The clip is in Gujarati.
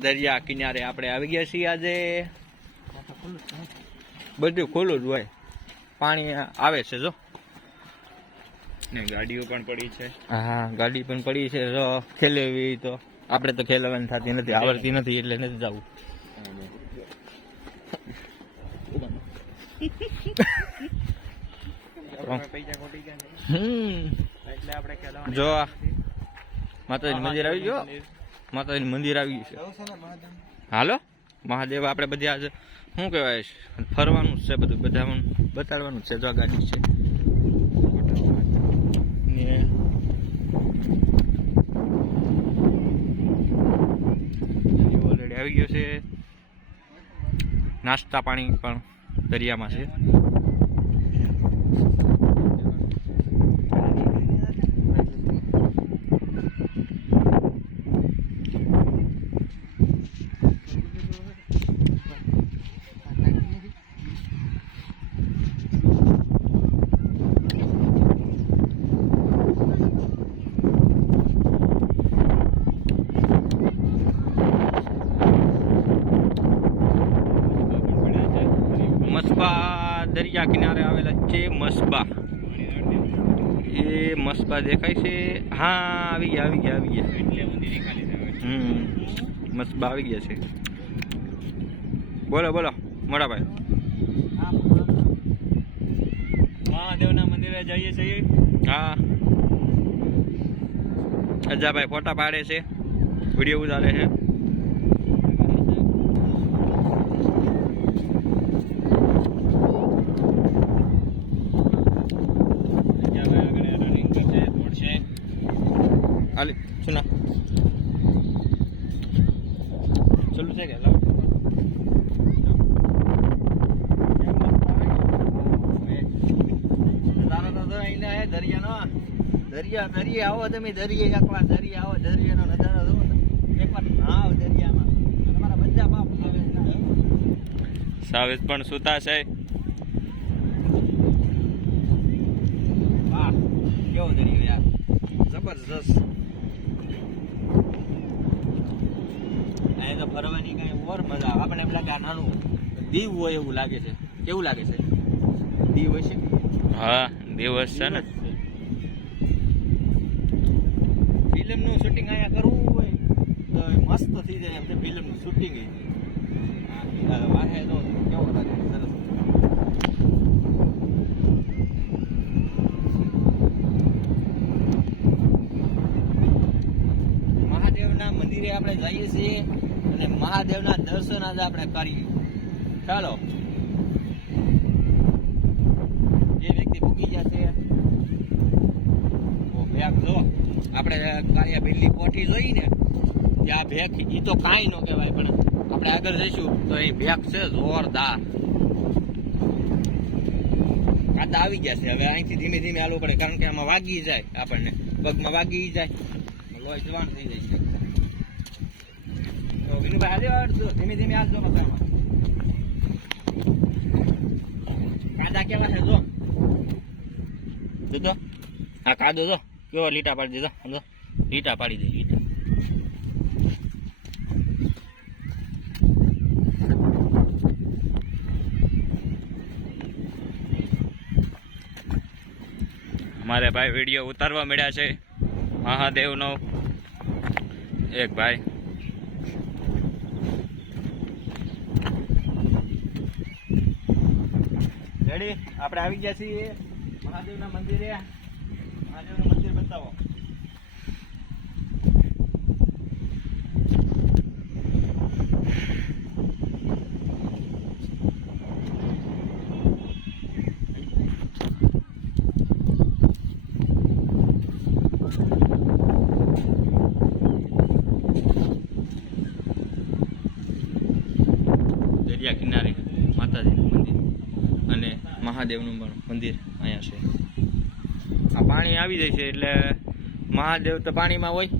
દરિયા કિનારે આપણે આવી ગયા છીએ આજે. બધું ખુલ્લું જ હોય, પાણી આવે છે જો ને ગાડીઓ પણ પડી છે. હા ગાડી પણ પડી છે જો. ખેલેવી તો આપણે તો ખેલવાની થતી નથી, આવડતી નથી એટલે નથી જવું. જો માતાજી મંદિર આવી ગયો, માતાજી મંદિર આવી ગયું છે. હાલો મહાદેવ આપણે બધી આજે શું કહેવાય ફરવાનું છે, બધું બધા બતાડવાનું છે. જો ગાડી છે ઓલરેડી આવી ગયો છે. નાસ્તા પાણી પણ દરિયામાં છે. મસ્બા દરિયા કિનારે આવેલા છે. મસ્બા એ મસ્બા દેખાય છે. હા આવી ગયા મસ્બા આવી ગયા છે. બોલો બોલો મોટાભાઈ. મહાદેવના મંદિરે જઈએ છીએ. હા અજાભાઈ ફોટા પાડે છે, વિડીયો ઉતારે છે. Ali, sudah. Selalu saya kalau દરિયા આવો તમે. દરિયા એકવાર દરિયા આવો, દરિયાનો નજારો જુઓ. એકવાર આવો દરિયામાં તમારા બધા બાપ સાવેજ પણ સુતા છે. વાહ કેવો દરિયો યાર, જબરજસ્ત. અહીં તો ફરવાની કઈ ઓર મજા. આપણે એમ લાગે આ નાનું દીવ હોય એવું લાગે છે. કેવું લાગે છે? દીવ હોય છે. હા દિવસ છે ને. ફિલ્મનું શૂટિંગ અહીંયા કરવું હોય તો મસ્ત થઈ જાય એમ છે. ફિલ્મનું શૂટિંગ વાહે તો કેવો લાગે સરસ. મહાદેવના મંદિરે આપણે જઈએ છીએ અને મહાદેવના દર્શન આજે આપણે કરીએ. ચાલો જે વ્યક્તિ ભૂગી ગયા છે ભેગ જો. આપણે કાળિયા બિલ્લી કોઠી જોઈ ને ત્યાં ભેગ એ તો કાંઈ ન કહેવાય, પણ આપણે આગળ જઈશું તો એ ભેગ છે જોરદાર. કાદા આવી ગયા છે. હવે અહીંથી ધીમે ધીમે હાલવું પડે, કારણ કે આમાં વાગી જાય, આપણને પગમાં વાગી જાય, લોહી જવાન થઈ જાય છે. તો વિનુભાઈ હાલ્યો ધીમે ધીમે હાલજો. મકાનમાં કાદા કેવા છે જો. જોજો આ કાદો જો કેવો લીટા પાડી દીધો. સમજો લીટા પાડી દે. લીટા અમારે ભાઈ વિડીયો ઉતારવા મળ્યા છે. મહાદેવનો એક ભાઈ. રેડી આપણે આવી ગયા છીએ મહાદેવના મંદિરે. મહાદેવનું મંદિર બતાવો. દરિયા કિનારે માતાજીનું મંદિર અને મહાદેવનું પણ મંદિર અહીંયા છે. આ પાણી આવી જાય છે એટલે મહાદેવ તો પાણીમાં હોય.